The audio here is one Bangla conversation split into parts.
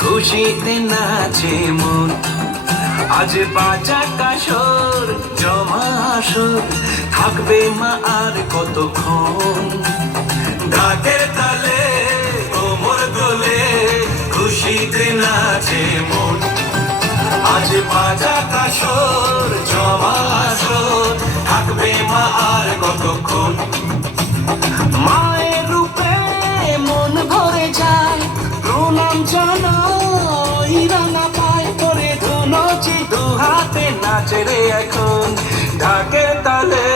খুশিতে নাচে মন। আজ বাজা কাসর জমা আসর, থাকবে মা আর কতক্ষণ। ঢাকের তালে কোমর দোলে, খুশিতে নাচে মন। আজ বাজা কাসর জমা আসর, থাকবে মা আর কতক্ষণ। মায়ের রূপে মন ভরে যায়, প্রণাম জানাই রাঙা পায় করে ধুনচি দু হাতে নাচে রে এখন। ঢাকের তালে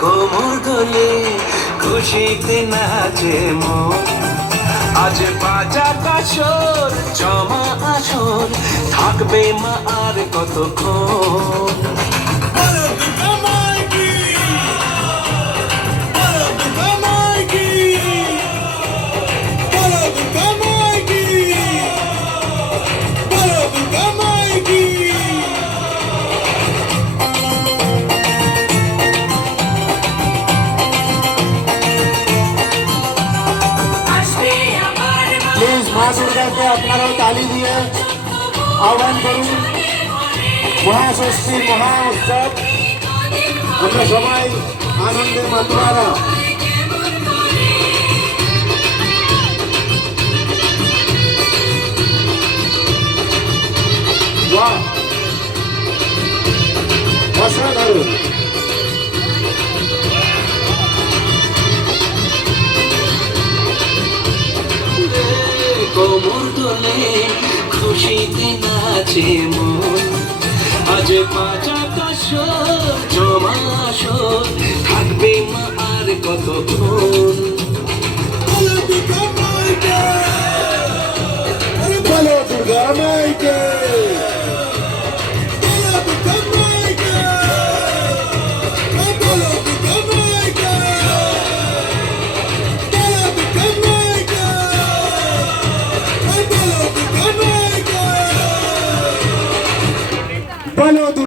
কোমর দোলে, খুশিতে নাচে মন। আজ বাজা কাসর জমা আসর, থাকবে মা আর কতক্ষণ। প্লিজ মা দুর্গাকে আপনারাও তালি দিয়ে আহ্বান করুন। মহাষষ্ঠীর মহা উৎসব, আমরা সবাই আনন্দের মাতোয়ারা। বাহ, অসাধারণ। কোমর দোলে, খুশিতে নাচে মন। আজ বাজা কাসর জমা আসর, থাকবে মা আর কতক্ষণ। বলো দুর্গা মাইকে।